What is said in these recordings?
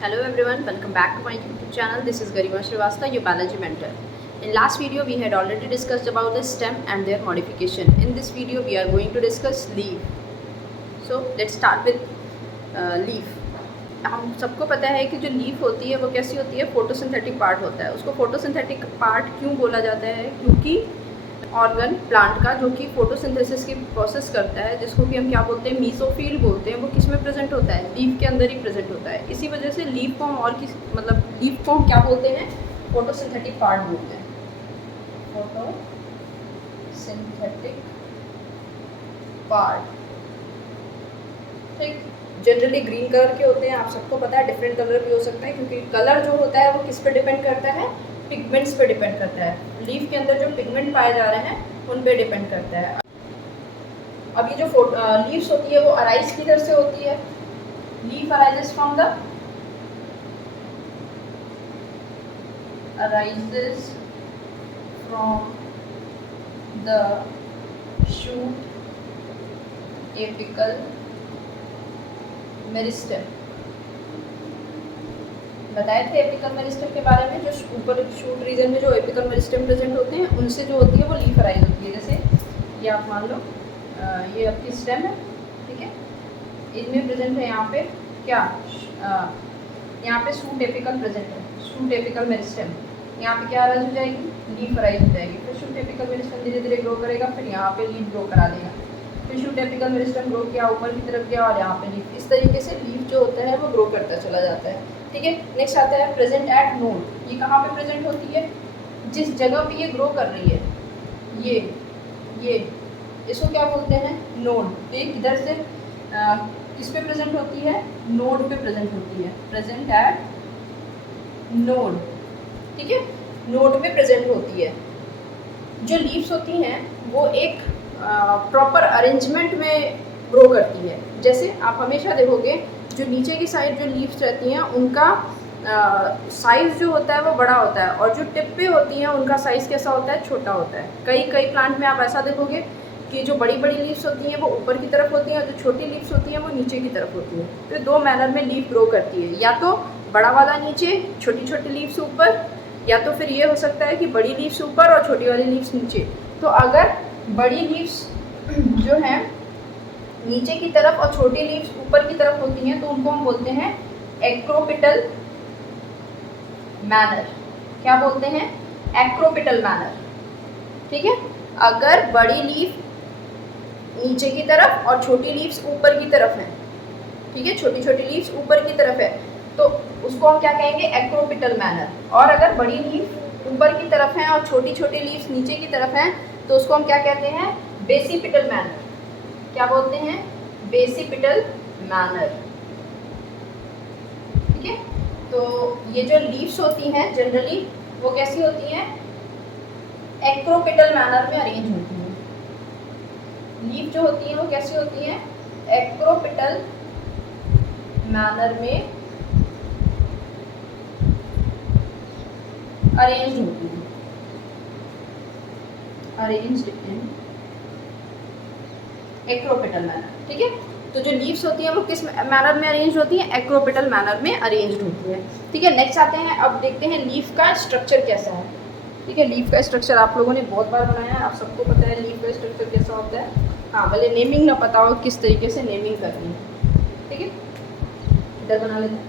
Hello everyone, welcome back to my YouTube channel. This is Garima Srivastava, your biology mentor. In last video, we had already discussed about the stem and their modification. In this video, we are going to discuss leaf. So let's start with leaf. हम सबको पता है कि जो leaf होती है वो कैसी होती है, फोटोसिंथेटिक पार्ट होता है. उसको फोटोसिंथेटिक पार्ट क्यों बोला जाता है? क्योंकि ऑर्गन प्लांट का जो कि फोटोसिंथेसिस की प्रोसेस करता है, जिसको कि हम क्या बोलते हैं, मीसोफिल बोलते हैं, वो किस में प्रेजेंट होता है? लीफ के अंदर ही प्रेजेंट होता है. इसी वजह से लीफ को हम और किस लीफ को हम क्या बोलते हैं? फोटोसिंथेटिक पार्ट बोलते हैं. फोटोसिंथेटिक पार्ट, ठीक. जनरली ग्रीन कलर के होते हैं, आप सबको पता है. डिफरेंट कलर भी हो सकता है क्योंकि कलर जो होता है वो किस पे डिपेंड करता है? पिगमेंट्स पे डिपेंड करता है. लीफ के अंदर जो पिगमेंट पाए जा रहे हैं उन पे डिपेंड करता है. अब ये जो लीव्स होती है वो अराइज किधर से होती है? Leaf arises from the shoot apical meristem. बताए थे एपिकल मेरिस्टेम के बारे में. जो ऊपर शूट रीजन में जो एपिकल मेरिस्टेम प्रेजेंट होते हैं उनसे जो होती है वो लीफ अराइज होती है. जैसे ये आप मान लो ये आपकी स्टेम है, ठीक है. इनमें प्रेजेंट है यहाँ पे क्या, यहाँ पे शूट एपिकल प्रेजेंट है, शूट एपिकल मेरिस्टेम. यहाँ पे क्या अराइज हो जाएगी? लीफ अराइज हो जाएगी. फिर शूट एपिकल मेरिस्टेम धीरे धीरे ग्रो करेगा, फिर यहाँ पे लीफ ग्रो करा देगा. फिर शूट एपिकल मेरिस्टेम ग्रो किया, ऊपर की तरफ गया और यहाँ पे लीफ. इस तरीके से लीफ जो होता है वो ग्रो करता चला जाता है, ठीक है. नेक्स्ट आता है प्रेजेंट एट नोड. ये कहाँ पे प्रेजेंट होती है? जिस जगह पे ये ग्रो कर रही है, ये इसको क्या बोलते हैं? नोड. तो ये किधर से किस पे प्रेजेंट होती है? नोड पे प्रेजेंट होती है. प्रेजेंट एट नोड, ठीक है. नोड पे प्रेजेंट होती है. जो लीव्स होती हैं वो एक प्रॉपर अरेंजमेंट में ग्रो करती है. जैसे आप हमेशा देखोगे जो नीचे की साइड जो लीव्स रहती हैं उनका साइज़ जो होता है वो बड़ा होता है, और जो टिप पे होती हैं उनका साइज़ कैसा होता है? छोटा होता है. कई प्लांट में आप ऐसा देखोगे कि जो बड़ी लीव्स होती हैं वो ऊपर की तरफ होती हैं और जो छोटी लीव्स होती हैं वो नीचे की तरफ होती हैं. तो दो मैनर में लीफ ग्रो करती है, या तो बड़ा वाला नीचे, छोटी छोटी लीव्स ऊपर, या तो फिर ये हो सकता है कि बड़ी लीव्स ऊपर और छोटी वाली लीव्स नीचे. तो अगर बड़ी लीव्स जो हैं नीचे की तरफ और छोटी लीव्स ऊपर की तरफ होती हैं तो उनको हम बोलते हैं एक्रोपिटल मैनर. क्या बोलते हैं? एक्रोपिटल मैनर, ठीक है. अगर बड़ी लीफ नीचे की तरफ और छोटी लीव्स ऊपर की तरफ हैं, ठीक है, छोटी छोटी लीव्स ऊपर की तरफ है, तो उसको हम क्या कहेंगे? Acropetal manner. और अगर बड़ी लीफ ऊपर की तरफ हैं और छोटी छोटी लीव्स नीचे की तरफ हैं तो उसको हम क्या कहते हैं? Basipetal manner. क्या बोलते हैं? बेसिपिटल मैनर, ठीक है. तो ये जो लीव्स होती हैं जनरली वो कैसी होती हैं? एक्रोपिटल मैनर में अरेंज होती हैं. लीफ जो होती हैं वो कैसी होती हैं? एक्रोपिटल मैनर में अरेंज होती हैं. अरेंज्ड इन एक्रोपिटल मैनर, ठीक है. तो जो लीव्स होती हैं वो किस मैनर में अरेंज होती हैं? एक्रोपिटल मैनर में अरेंज्ड होती है, ठीक है. नेक्स्ट आते हैं, अब देखते हैं लीफ का स्ट्रक्चर कैसा है, ठीक है. लीफ का स्ट्रक्चर आप लोगों ने बहुत बार बनाया है, आप सबको पता है लीफ का स्ट्रक्चर कैसा होता है. हाँ, भले नेमिंग ना पता हो किस तरीके से नेमिंग करनी है, ठीक है. इधर बना लेते हैं.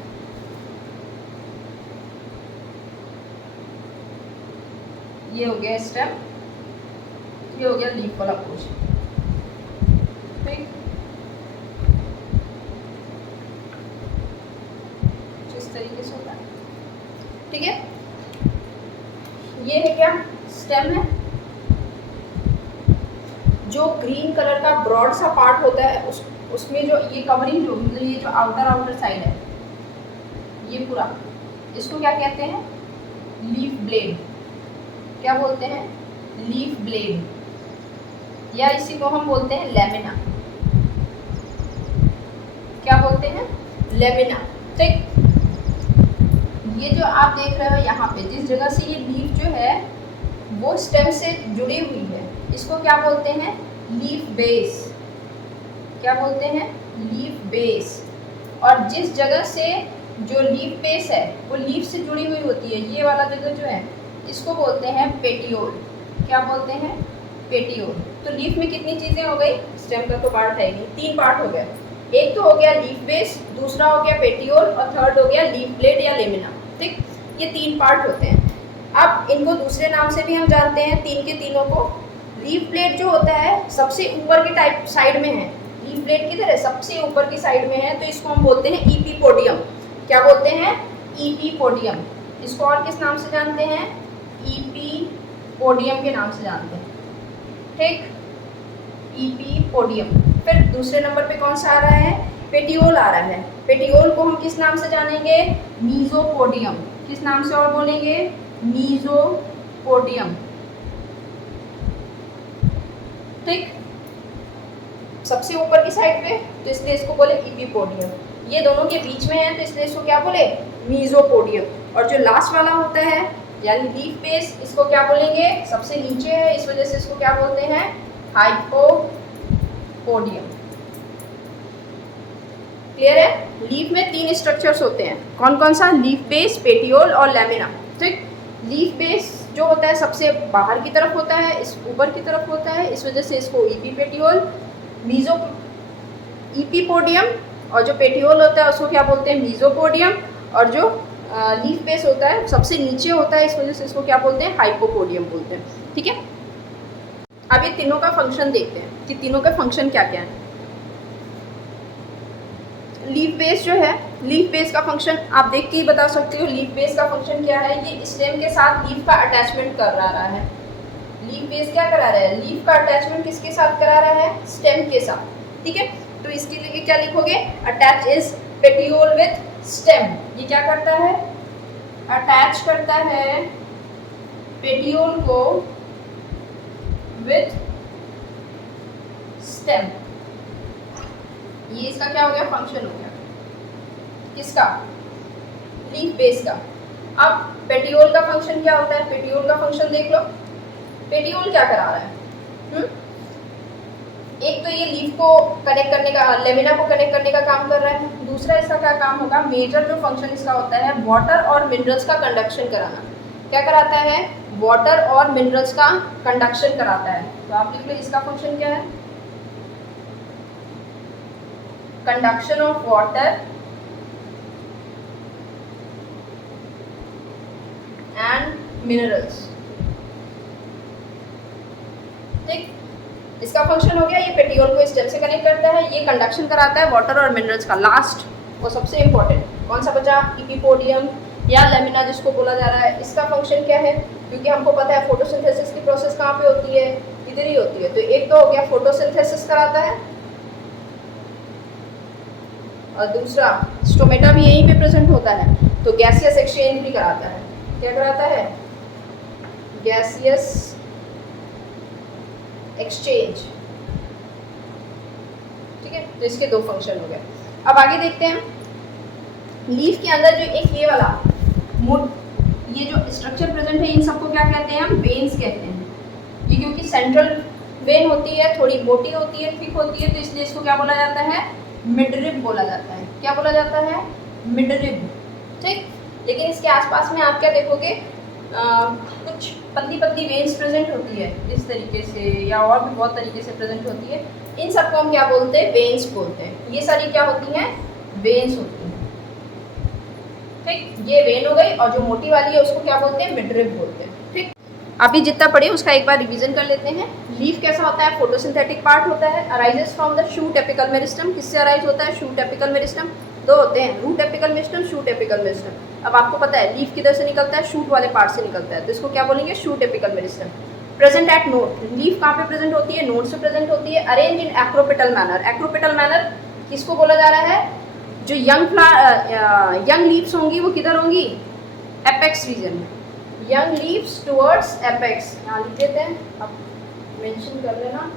ये हो गया स्टेम, ये हो गया लीफ वाला पोर्शन, ठीक. इस तरीके से होता है, ठीक है. ये है क्या? स्टेम है. जो ग्रीन कलर का ब्रॉड सा पार्ट होता है उसमें जो ये कवरिंग जो मतलब ये जो आउटर साइड है ये पूरा, इसको क्या कहते हैं? Leaf blade. क्या बोलते हैं? लीफ ब्लेड, या इसी को हम बोलते हैं लेमिना. क्या बोलते हैं? लेमिना, ठीक. ये जो आप देख रहे हो यहाँ पे जिस जगह से ये लीफ जो है वो स्टेम से जुड़ी हुई है, इसको क्या बोलते हैं? Leaf base. क्या बोलते हैं? Leaf base. और जिस जगह से जो लीफ बेस है वो लीफ से जुड़ी हुई होती है, ये वाला जगह जो है इसको बोलते हैं पेटियोल। क्या बोलते हैं? पेटियोल। तो लीफ में कितनी चीज़ें हो गई? स्टेम का तो पार्ट है नहीं, 3 पार्ट हो गया। एक तो हो गया लीफ बेस, दूसरा हो गया पेटियोल और थर्ड हो गया लीफ ब्लेड या लेमिना। ठीक, ये 3 पार्ट होते हैं। अब इनको दूसरे नाम से भी हम जानते हैं, 3 के तीनों को। लीफ ब्लेड जो होता है सबसे ऊपर के टाइप साइड में है, लीफ ब्लेड किधर है? सबसे ऊपर की साइड में है, तो इसको हम बोलते हैं ईपीपोडियम। क्या बोलते हैं? ईपीपोडियम। इसको और किस नाम से जानते हैं? ईपीपोडियम के नाम से जानते हैं। ठीक, ईपीपोडियम। फिर दूसरे नंबर पे कौन सा आ रहा है? पेटियोल आ रहा है। पेटियोल को हम किस नाम से जानेंगे? मीजोपोडियम। किस नाम से और बोलेंगे? मीजोपोडियम। ठीक, सबसे ऊपर की साइड पे, तो इसलिए इसको बोले ईपीपोडियम। ये दोनों के बीच में है, तो इसलिए इसको क्या बोले? मीजोपोडियम। और जो लास्ट वाला होता है यानी लीफ बेस, इसको क्या बोलेंगे? सबसे नीचे है, इस वजह से इसको क्या बोलते हैं? हाइपोपोडियम। क्लियर है? लीफ में 3 स्ट्रक्चर्स होते हैं। कौन कौन सा? लीफ बेस, पेटियोल और लेमिना। ठीक, लीफ बेस जो होता है सबसे बाहर की तरफ होता है, इस ऊपर की तरफ होता है, इस वजह से इसको ईपीपेटियोल, मीजो ईपीपोडियम। और जो पेटियोल होता है उसको क्या बोलते हैं? मीजोपोडियम। और जो लीफ बेस होता है सबसे नीचे होता है, इस वजह से इसको क्या बोलते हैं? हाइपोपोडियम बोलते हैं। ठीक है, अब ये तीनों का फंक्शन देखते हैं कि तीनों का फंक्शन क्या क्या है। लीफ बेस जो है, लीफ बेस का फंक्शन आप देख के ही बता सकते हो। लीफ बेस का फंक्शन क्या है? ये स्टेम के साथ लीफ का अटैचमेंट कर रहा है। लीफ बेस क्या करा रहा है? लीफ का अटैचमेंट किसके साथ करा रहा है? स्टेम के साथ। ठीक है, तो इसके लिए क्या लिखोगे? Attach is petiole with stem. ये क्या करता है? अटैच करता है पेटियोल को विथ स्टेम। ये इसका क्या हो गया? फंक्शन हो गया। किसका? लीफ बेस का। अब पेटियोल का फंक्शन क्या होता है? पेटियोल का फंक्शन देख लो। पेटियोल क्या करा रहा है? एक तो ये लीफ को कनेक्ट करने का, लेमिना को कनेक्ट करने का काम कर रहा है। दूसरा इसका क्या काम होगा? मेजर जो फंक्शन इसका होता है वाटर और मिनरल्स का कंडक्शन कराना। क्या कराता है? वाटर और मिनरल्स का कंडक्शन कराता है। तो आप लिख लो इसका फंक्शन क्या है? Conduction of water and minerals. ठीक, इसका फंक्शन हो गया। ये पेटियोल को स्टेम से कनेक्ट करता है, ये कंडक्शन कराता है वाटर और मिनरल्स का। लास्ट वो सबसे इंपॉर्टेंट कौन सा बचा? ईपीपोडियम या लेमिना जिसको बोला जा रहा है। इसका फंक्शन क्या है? क्योंकि हमको पता है फोटोसिंथेसिस की प्रोसेस कहाँ पे होती है? इधर ही होती है। तो एक तो हो गया फोटोसिंथेसिस कराता है, और दूसरा स्टोमेटा भी यहीं पे प्रेजेंट होता है, तो गैसियस एक्सचेंज भी कराता है। क्या कराता है? Gaseous exchange. ठीक है, तो इसके 2 फंक्शन हो गए। अब आगे देखते हैं। लीफ के अंदर जो एक ये वाला ये जो स्ट्रक्चर प्रेजेंट है, इन सबको क्या कहते हैं? हम वेन्स कहते हैं। ये क्योंकि सेंट्रल वेन होती है, थोड़ी मोटी होती है, थिक होती है, तो इसलिए इसको क्या बोला जाता है? मिडरिब बोला जाता है। क्या बोला जाता है? मिडरिब। ठीक, लेकिन इसके आसपास में आप क्या देखोगे? कुछ पतली पतली वेन्स प्रेजेंट होती है इस तरीके से, या और भी बहुत तरीके से प्रेजेंट होती है। इन सबको हम क्या बोलते हैं? वेन्स बोलते हैं। ये सारी क्या होती हैं? वेन्स होती हैं। ठीक, ये वेन हो गई, और जो मोटी वाली है उसको क्या बोलते हैं? मिडरिब बोलते हैं। ठीक, अभी जितना पढ़े उसका एक बार रिवीजन कर लेते हैं। लीफ कैसा होता है? फोटोसिंथेटिक पार्ट होता है। Arises from the shoot apical meristem. किससे अराइज होता है? Shoot apical meristem. 2 होते हैं, root apical meristem, shoot apical meristem. अब आपको पता है लीफ किधर से निकलता है? शूट वाले पार्ट से निकलता है, तो इसको क्या बोलेंगे? Shoot apical meristem. Present at node. Leaf कहाँ पे प्रेजेंट होती है? नोड से प्रेजेंट होती है। Arrange in acropetal manner. Acropetal manner किसको बोला जा रहा है? जो यंग लीव्स होंगी वो किधर होंगी? एपेक्स रीजन में। Young leaves towards apex. यहाँ लिख देते हैं, आप मेंशन कर लेना।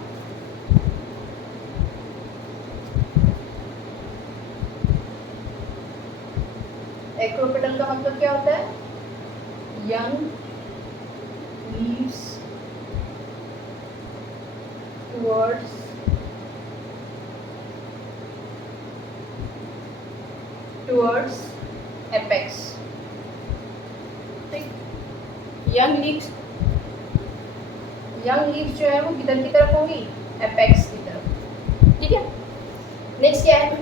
एक्रोपेटल का मतलब क्या होता है? यंग लीव्स टुवर्ड्स एपेक्स, ठीक। यंग लीव्स जो है वो किधर की तरफ होगी, एपेक्स की तरफ, ठीक है। नेक्स्ट क्या है,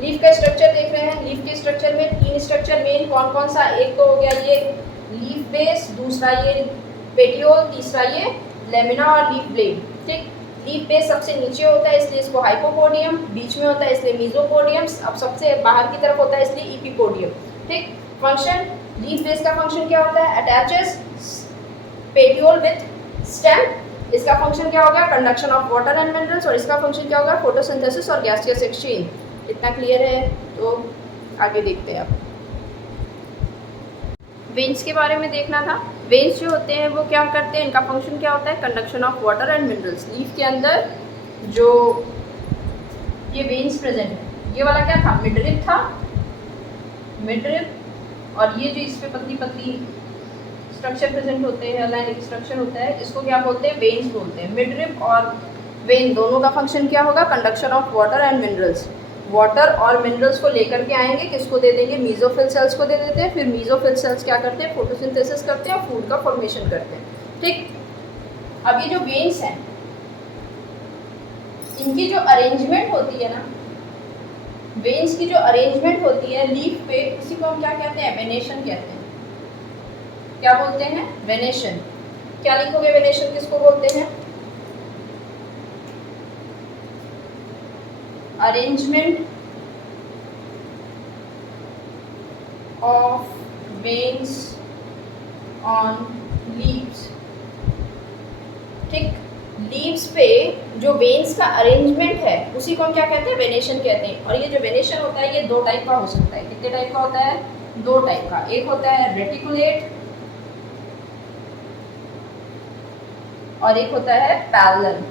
लीफ का स्ट्रक्चर देख रहे हैं। लीफ के स्ट्रक्चर में 3 स्ट्रक्चर मेन कौन कौन सा, एक तो हो गया ये लीफ बेस, दूसरा ये पेटियोल, तीसरा ये लेमिना और लीफ ब्लेड, ठीक। लीफ बेस सबसे नीचे होता है इसलिए इसको हाइपोपोडियम, बीच में होता है इसलिए मीजोपोडियम, अब सबसे बाहर की तरफ होता है इसलिए इपीपोडियम, ठीक। फंक्शन, लीफ बेस का फंक्शन क्या होता है, अटैचेस पेटियोल विथ स्टेम, इसका फंक्शन क्या होगा, conduction of water and minerals, और इसका फंक्शन क्या होगा, फोटोसिंथेसिस और गैसियस एक्सचेंज। इतना क्लियर है, तो आगे देखते हैं आप। वेन्स के बारे में देखना था। वेन्स जो होते हैं वो क्या करते हैं, इनका फंक्शन क्या होता है, conduction of water and minerals. Leaf के अंदर जो ये वेन्स प्रेजेंट है, ये वाला क्या था, मिडरिप था, मिडरिप, और ये जो इस पे पतली पतली स्ट्रक्चर प्रेजेंट होते हैं, लाइन स्ट्रक्चर होता है, इसको क्या बोलते हैं, वेन्स बोलते हैं। मिडरिप और वेन दोनों का फंक्शन क्या होगा, conduction of water and minerals. Water और मिनरल्स को लेकर के आएंगे, किसको दे देंगे, मीजोफिल सेल्स को दे देते हैं। फिर मीजोफिल सेल्स क्या करते हैं, फोटोसिंथेसिस करते हैं और फूड का फॉर्मेशन करते हैं, ठीक। अब ये जो वेन्स हैं, इनकी जो अरेंजमेंट होती है ना, वेन्स की जो अरेंजमेंट होती है लीफ पे, उसी को हम क्या कहते हैं, वेनेशन कहते हैं। क्या बोलते हैं, वेनेशन। क्या लिखोगे, वेनेशन किसको बोलते हैं, arrangement of veins on leaves, ठीक। लीव्स पे जो वेन्स का अरेंजमेंट है उसी को हम क्या कहते हैं, वेनेशन कहते हैं। और ये जो वेनेशन होता है ये 2 टाइप का हो सकता है। कितने टाइप का होता है, 2 टाइप का। एक होता है रेटिकुलेट और एक होता है पैरेलल।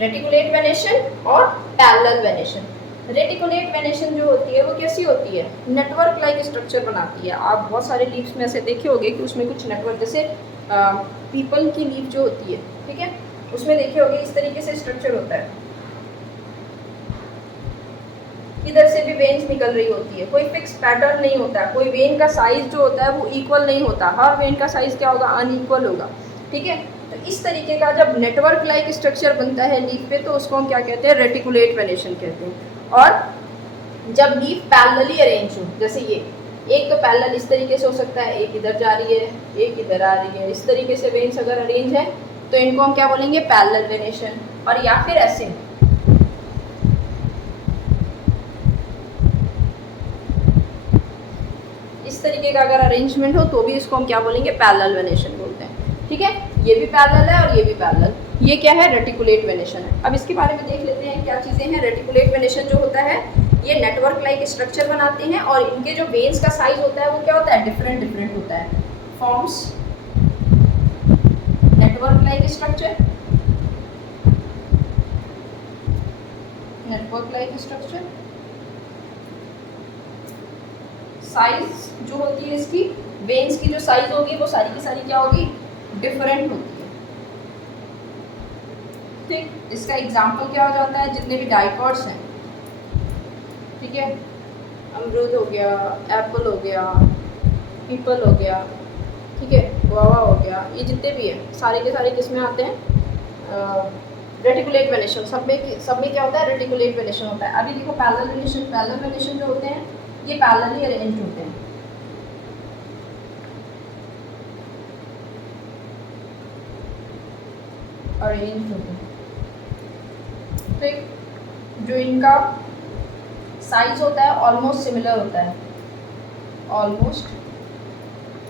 रेटिकुलेट वेनेशन और पैरेलल वेनेशन। रेटिकुलेट वेनेशन जो होती है वो कैसी होती है, नेटवर्क लाइक स्ट्रक्चर बनाती है। आप बहुत सारे लीव्स में ऐसे देखे होंगे कि उसमें कुछ नेटवर्क, जैसे पीपल की लीफ जो होती है, ठीक है, उसमें देखे होंगे इस तरीके से स्ट्रक्चर होता है, इधर से भी वेन्स निकल रही होती है, कोई फिक्स पैटर्न नहीं होता है, कोई वेन का साइज जो होता है वो इक्वल नहीं होता, हर वेन का साइज क्या होगा, अनइक्वल होगा, ठीक है। तो इस तरीके का जब नेटवर्क लाइक स्ट्रक्चर बनता है लीफ पे, तो उसको हम क्या कहते हैं, रेटिकुलेट वेनेशन कहते हैं। और जब लीफ पैरेलली अरेंज हो, जैसे ये एक तो पैरेलल इस तरीके से हो सकता है, एक इधर जा रही है, एक इधर आ रही है, इस तरीके से वेन्स अगर अरेंज है तो इनको हम क्या बोलेंगे, पैरेलल वेनेशन। और या फिर ऐसे इस तरीके का अगर अरेंजमेंट हो तो भी इसको हम क्या बोलेंगे, पैरेलल वेनेशन बोलते हैं, ठीक है। ये भी पैरेलल है और ये भी पैरेलल। ये क्या है, रेटिकुलेट वेनेशन है। अब इसके बारे में देख लेते हैं क्या चीज़ें हैं। रेटिकुलेट वेनेशन जो होता है ये नेटवर्क लाइक स्ट्रक्चर बनाते हैं और इनके जो वेन्स का साइज होता है वो क्या होता है, डिफरेंट डिफरेंट होता है। Forms network like structure, network like structure. Size जो होती है इसकी, वेन्स की जो साइज होगी वो सारी की सारी क्या होगी, डिफरेंट होती है, ठीक। इसका एग्जाम्पल क्या हो जाता है, जितने भी डाइकॉट्स हैं, ठीक है, अमरूद हो गया, एप्पल हो गया, पीपल हो गया, ठीक है, गुआवा हो गया, ये जितने भी हैं सारे के सारे किस में आते हैं, रेटिकुलेट वेनेशन। सब में क्या होता है, रेटिकुलेट वेनेशन होता है। अभी देखो पैरेलल वेनेशन, पैरेलल वेनेशन जो होते हैं ये पैरेलली अरेंज्ड होते हैं, अरेंज्ड होते हैं, ठीक। जो इनका साइज होता है ऑलमोस्ट सिमिलर होता है, almost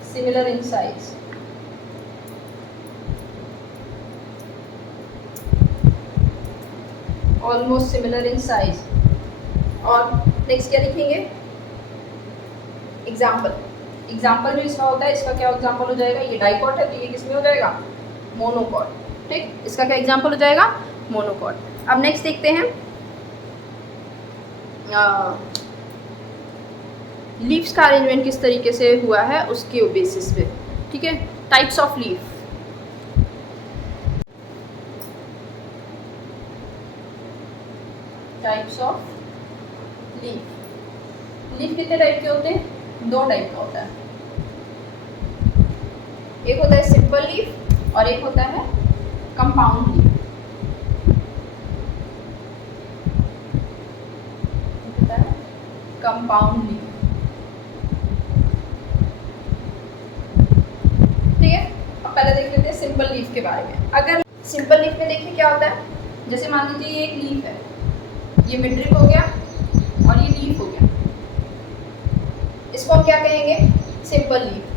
similar in size, almost similar in size. और नेक्स्ट क्या लिखेंगे, एग्जाम्पल। एग्जाम्पल जो इसका होता है, इसका क्या एग्जाम्पल हो जाएगा, ये डाइकॉट है तो ये किसमें हो जाएगा, मोनोकॉट, ठीक। इसका क्या एग्जाम्पल हो जाएगा, मोनोकॉट। अब नेक्स्ट देखते हैं लीव्स का अरेंजमेंट किस तरीके से हुआ है उसके बेसिस पे, ठीक है। Types of leaf, types of leaf. Leaf कितने टाइप के होते हैं? 2 टाइप का होता है। एक होता है सिंपल लीफ और एक होता है कंपाउंड लीफ। होता है कंपाउंड लीफ। ठीक है, अब पहले देख लेते हैं सिंपल लीफ के बारे में। अगर सिंपल लीफ में देखिए क्या होता है, जैसे मान लीजिए ये एक लीफ है, ये मिडरिप हो गया और ये लीफ हो गया, इसको हम क्या कहेंगे? Simple leaf.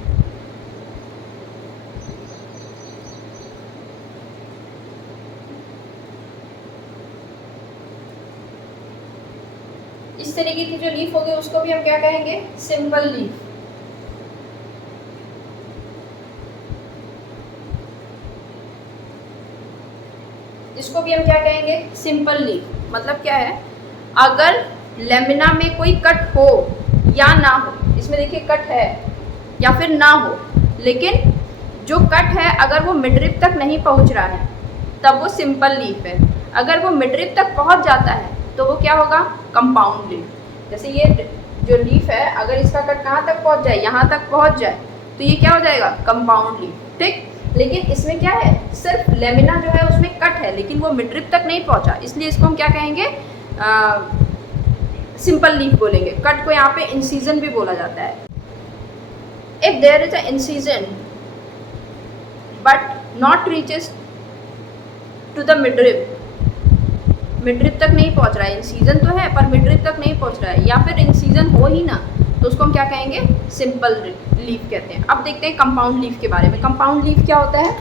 इस तरीके की जो लीफ होगी उसको भी हम क्या कहेंगे? Simple leaf. इसको भी हम क्या कहेंगे? Simple leaf. मतलब क्या है, अगर लेमिना में कोई कट हो या ना हो, इसमें देखिए कट है या फिर ना हो, लेकिन जो कट है अगर वो मिडरिप तक नहीं पहुंच रहा है तब वो सिंपल लीफ है। अगर वो मिडरिप तक पहुंच जाता है तो वो क्या होगा? Compound leaf. जैसे ये जो लीफ है, अगर इसका कट कहाँ तक पहुंच जाए? यहाँ तक पहुंच जाए तो ये क्या हो जाएगा? Compound leaf. ठीक, लेकिन इसमें क्या है, सिर्फ लेमिना जो है उसमें कट है लेकिन वो मिडरिप तक नहीं पहुंचा, इसलिए इसको हम क्या कहेंगे? सिंपल लीफ बोलेंगे। कट को यहाँ पे इंसीजन भी बोला जाता है। If there is a incision but not reaches to the midrib, midrib तक नहीं पहुंच रहा है, इंसीजन तो है पर मिडरिप तक नहीं पहुंच रहा है, या फिर इंसीजन हो ही ना, तो उसको हम क्या कहेंगे? सिंपल लीफ कहते हैं। अब देखते हैं कंपाउंड लीफ के बारे में। कंपाउंड लीफ क्या होता है?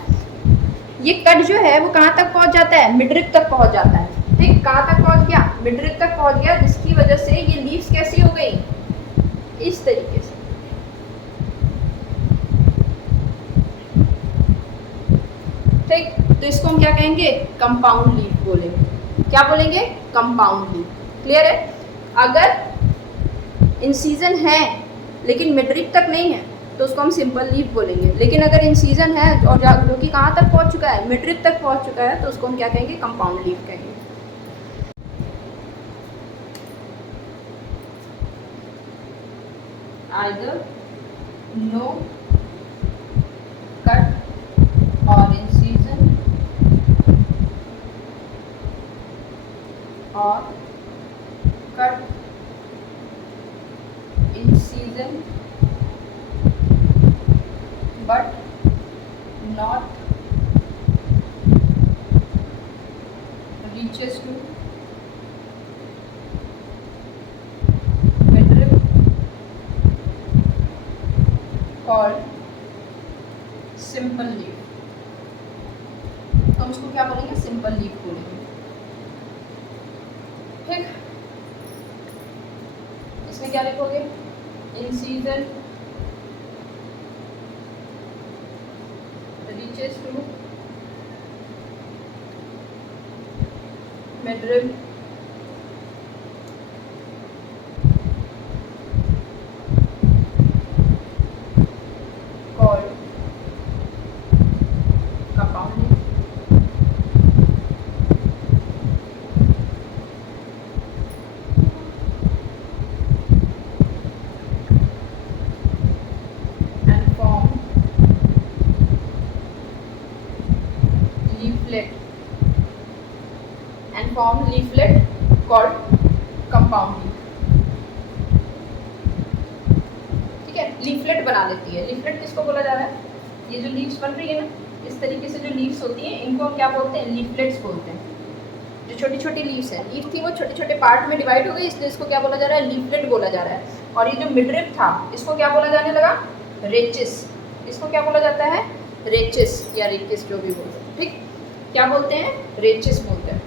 ये कट जो है वो कहाँ तक पहुंच जाता है? मिडरिप तक पहुंच जाता है। ठीक, कहाँ तक पहुंच गया? मिडरिप तक पहुंच गया, जिसकी वजह से ये लीव्स कैसी हो गई? इस तरीके से। ठीक, तो इसको हम क्या कहेंगे? कंपाउंड लीफ बोलेंगे। क्या बोलेंगे? Compound leaf. क्लियर है? अगर इंसीजन है लेकिन मिडरिप तक नहीं है तो उसको हम सिंपल लीफ बोलेंगे। लेकिन अगर इंसीजन है और जो कि कहाँ तक पहुंच चुका है? मिडरिप तक पहुंच चुका है, तो उसको हम क्या कहेंगे? कंपाउंड लीफ कहेंगे। Either no cut or incision or cut, incision but not reaches to midrib called simple leaf। तो हम इसको क्या बोलेंगे? सिंपल लीफ बोलेंगे। ठीक, इसमें क्या लिखोगे? Incision reaches to midrib called compound leaf। and form leaflet and form leaflet called compound leaf। ठीक है, लीफलेट बना देती है। लीफलेट किसको बोला जा रहा है? ये जो लीव्स बन रही है ना, इस तरीके से जो लीव्स होती हैं इनको हम क्या बोलते हैं? लीफलेट्स बोलते हैं। जो छोटी छोटी लीव्स हैं, लीफ थी वो छोटे छोटे पार्ट में डिवाइड हो गई, इसलिए इसको क्या बोला जा रहा है? लीफलेट बोला जा रहा है। और ये जो मिडरिप था इसको क्या बोला जाने लगा? रेचिस। इसको क्या बोला जाता है? रेचिस या रेचिस, जो भी बोलते हैं। ठीक, क्या बोलते हैं? रेचिस बोलते हैं।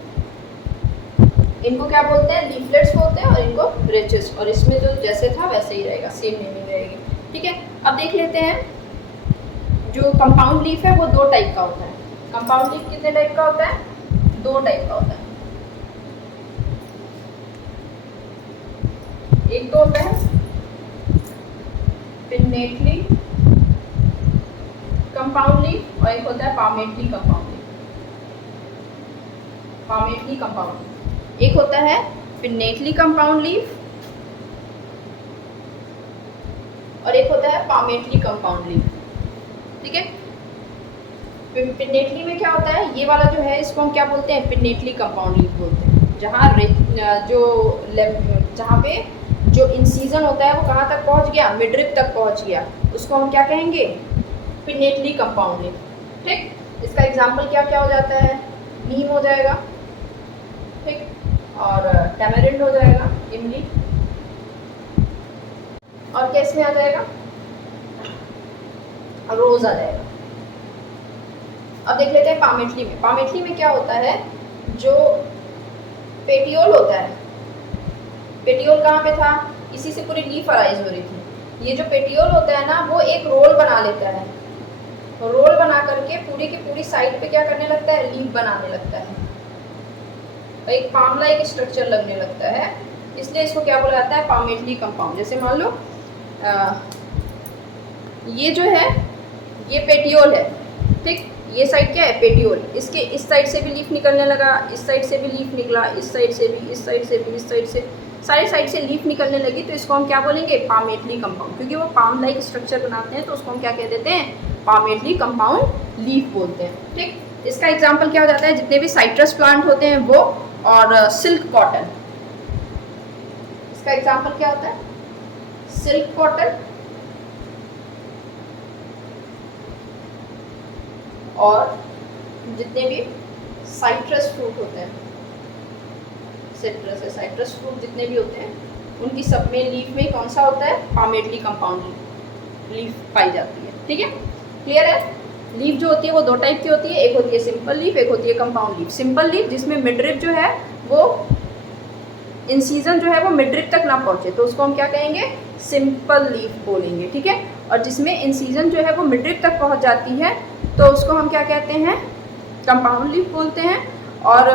इनको क्या बोलते हैं? लीफलेट्स बोलते हैं और इनको रेचिस। और इसमें जो जैसे था वैसे ही रहेगा, सेम नेमिंग रहेगी। ठीक है, अब देख लेते हैं जो कंपाउंड लीफ है वो 2 टाइप का होता है। कंपाउंड लीफ कितने टाइप का होता है? 2 टाइप का होता है। एक तो होता है पिन्नेटली कंपाउंड लीफ और एक होता है palmately compound leaf. Palmately compound leaf एक होता है पिन्नेटली कंपाउंड लीफ और एक होता है पामेटली कंपाउंड लीफ, ठीक है। पिन्नेटली में क्या होता है, ये वाला जो है इसको हम क्या बोलते हैं, पिन्नेटली कंपाउंड लीफ बोलते हैं। जहाँ पे जो इंसीजन होता है वो कहाँ तक पहुँच गया, मिडरिप तक पहुँच गया, उसको हम क्या कहेंगे, पिन्नेटली कंपाउंड लीफ, ठीक। इसका एग्जाम्पल क्या क्या हो जाता है, नीम हो जाएगा, ठीक, और टैमरिंड हो जाएगा, इमली, और किस में आ जाएगा, रोज आ जाएगा। अब देख लेते हैं पामेटली में। पामेटली में क्या होता है, जो पेटियोल होता है, पेटियोल कहाँ पे था, इसी से पूरी लीफ अराइज हो रही थी। ये जो पेटियोल होता है ना, वो एक रोल बना लेता है, रोल बना करके पूरी की पूरी साइड पे क्या करने लगता है, लीफ बनाने लगता है, एक पाम लाइक स्ट्रक्चर लगने लगता है, इसलिए इसको क्या बोला जाता है, पामेटली कंपाउंड। जैसे मान लो ये जो है ये पेटियोल है, ठीक, ये साइड क्या है, पेटियोल, इसके इस साइड से भी लीफ निकलने लगा, इस साइड से भी लीफ निकला, इस साइड से भी, इस साइड से भी, इस साइड से, सारी साइड से लीफ निकलने लगी, तो इसको हम क्या बोलेंगे, पामेटली कंपाउंड, क्योंकि वो पाम लाइक स्ट्रक्चर बनाते हैं, तो उसको हम क्या कह देते हैं, पामेटली कंपाउंड लीफ बोलते हैं, ठीक। इसका एग्जाम्पल क्या हो जाता है, जितने भी साइट्रस प्लांट होते हैं वो, और सिल्क कॉटन, इसका एग्जाम्पल क्या होता है, सिल्क कॉटन, और जितने भी साइट्रस फ्रूट होते हैं, सिट्रस है, साइट्रस फ्रूट जितने भी होते हैं, उनकी सब में लीफ में कौन सा होता है, पामेटली कंपाउंड लीफ पाई जाती है, ठीक है, क्लियर है। लीफ जो होती है वो दो टाइप की होती है, एक होती है सिंपल लीफ, एक होती है कंपाउंड लीफ। सिंपल लीफ जिसमें मिडरिप जो है वो इंसीजन जो है वो मिडरिप तक ना पहुंचे, तो उसको हम क्या कहेंगे, सिंपल लीफ बोलेंगे, ठीक है। और जिसमें इंसीजन जो है वो मिडरिप तक पहुंच जाती है, तो उसको हम क्या कहते हैं, कंपाउंड लीफ बोलते हैं। और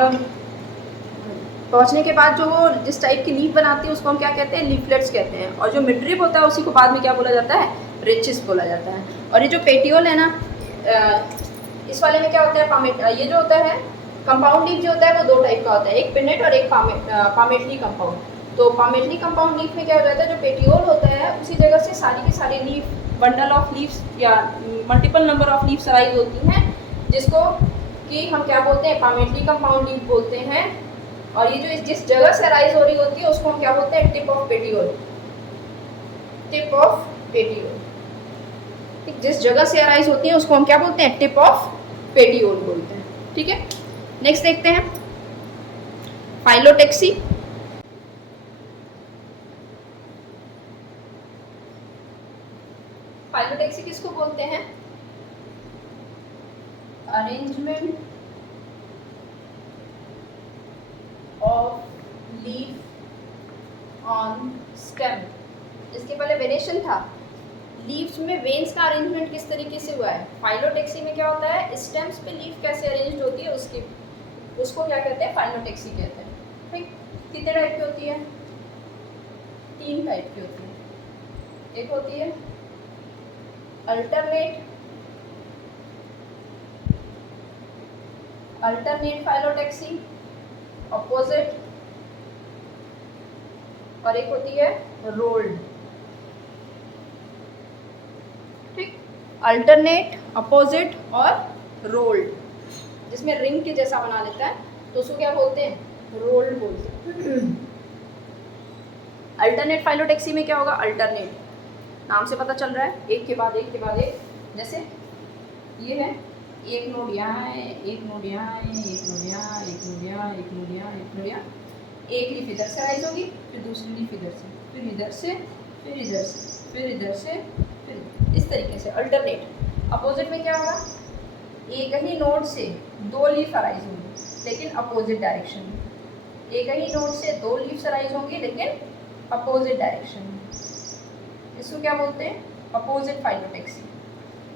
पहुंचने के बाद जो वो जिस टाइप की लीफ बनाती है उसको हम क्या कहते हैं, लीफलेट्स कहते हैं। और जो मिडरिप होता है उसी को बाद में क्या बोला जाता है, रिचिस बोला जाता है। और ये जो पेटियोल है ना, इस वाले में क्या होता है, ये जो होता है कंपाउंड लीफ जो होता है वो दो टाइप का होता है, एक पिन्नेट और एक पामेटली कंपाउंड। तो पामेटली कंपाउंड लीफ में क्या हो जाता है, जो पेटियोल होता है उसी जगह से सारी की सारी लीफ, बंडल ऑफ लीव्स या multiple number of leaves arise होती हैं, जिसको कि हम क्या बोलते हैं, पामेटली कंपाउंड लीफ बोलते हैं। और ये जो जिस जगह से अराइज हो रही होती है उसको हम क्या बोलते हैं, tip of petiole, tip of petiole, ठीक, जिस जगह से अराइज होती है उसको हम क्या बोलते हैं, टिप ऑफ पेटियोल बोलते हैं, ठीक है। नेक्स्ट देखते हैं फाइलोटेक्सी। फाइलोटेक्सी किसको बोलते हैं, arrangement of leaf on stem. इसके पहले वेरिएशन था, लीव्स में वेन्स का अरेंजमेंट किस तरीके से हुआ है। फाइलोटेक्सी में क्या होता है, स्टेम्स पे लीफ कैसे अरेंज होती है उसको क्या कहते हैं, फाइलोटेक्सी कहते हैं, ठीक। कितने टाइप की होती है, 3 टाइप की होती है। एक होती है अल्टरनेट फाइलोटेक्सी, अपोजिट, और एक होती है रोल्ड, ठीक। अल्टरनेट, अपोजिट और रोल्ड, जिसमें रिंग के जैसा बना लेता है, तो उसको क्या बोलते हैं, रोल्ड बोलते हैं। अल्टरनेट फाइलोटेक्सी में क्या होगा, अल्टरनेट नाम से पता चल रहा है, एक के बाद एक के बाद एक, जैसे ये है, एक नोड यहाँ है, एक नोड यहाँ है, एक नोड यहाँ, एक नोड यहाँ, एक नोड यहाँ, एक नोड यहाँ, एक लीफ इधर से राइज होगी, फिर दूसरी लीफ इधर से, फिर इधर से, फिर इधर से, फिर इधर से, फिर इस तरीके से अल्टरनेट। अपोजिट में क्या होगा, एक ही नोड से 2 लीफ अराइज होंगी लेकिन अपोजिट डायरेक्शन में, एक ही नोड से 2 लीफ अराइज होंगी लेकिन अपोजिट डायरेक्शन में, इसको क्या बोलते हैं, अपोजिट फाइलोटेक्सी।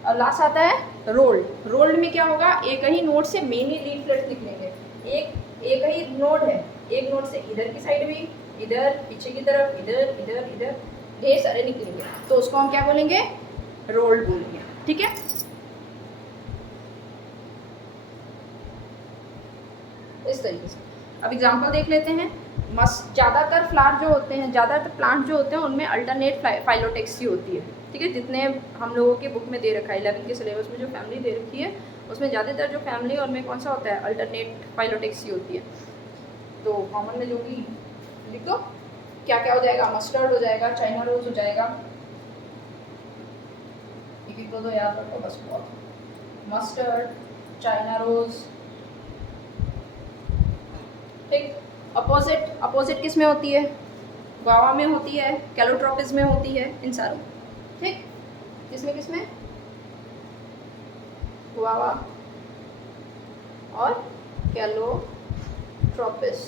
और लास्ट आता है रोल्ड। रोल्ड में क्या होगा, एक ही नोड से मेनी लीफलेट्स निकलेंगे, एक ही नोड है, एक नोड से इधर की साइड भी, इधर पीछे की तरफ, इधर इधर इधर ढेर सारे निकलेंगे, तो उसको हम क्या बोलेंगे, रोल्ड बोलेंगे, ठीक है। इस तरीके से अब एग्जांपल देख लेते हैं। ज़्यादातर प्लांट जो होते हैं उनमें अल्टरनेट फाइलोटेक्सी होती है, ठीक है। जितने हम लोगों के बुक में दे रखा है 11th के सिलेबस में जो फैमिली दे रखी है उसमें ज़्यादातर जो फैमिली और में कौन सा होता है, अल्टरनेट फाइलोटेक्सी होती है। तो कॉमन में जो भी लिख दो, क्या क्या हो जाएगा, मस्टर्ड हो जाएगा, चाइना रोज हो जाएगा, एक दो याद रखो बस, बहुत मस्टर्ड, चाइना रोज, ठीक। अपोजिट किस में होती है, गुआवा में होती है, कैलोट्रोपिस में होती है, इन सारों, ठीक। किसमें गुआवा और कैलोट्रोपिस,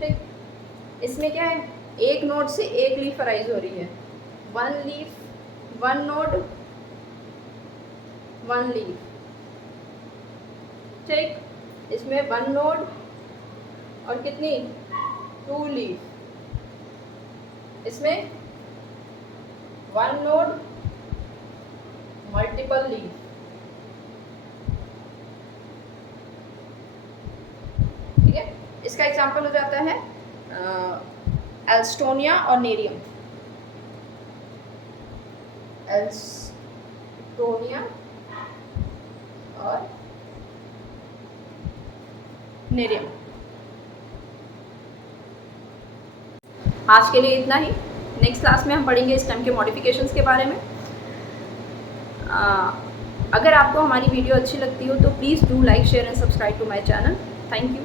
ठीक। इसमें क्या है, एक नोड से एक लीफ अराइज हो रही है, वन नोड वन लीफ, ठीक। इसमें वन नोड और कितनी, 2 लीफ। इसमें वन नोड मल्टीपल लीफ, ठीक है। इसका एग्जांपल हो जाता है एल्स्टोनिया और नेरियम, एल्स्टोनिया और नेरियम। आज के लिए इतना ही। नेक्स्ट क्लास में हम पढ़ेंगे स्टेम के मॉडिफिकेशंस के बारे में। अगर आपको हमारी वीडियो अच्छी लगती हो तो please do like, share and subscribe to my channel. Thank you.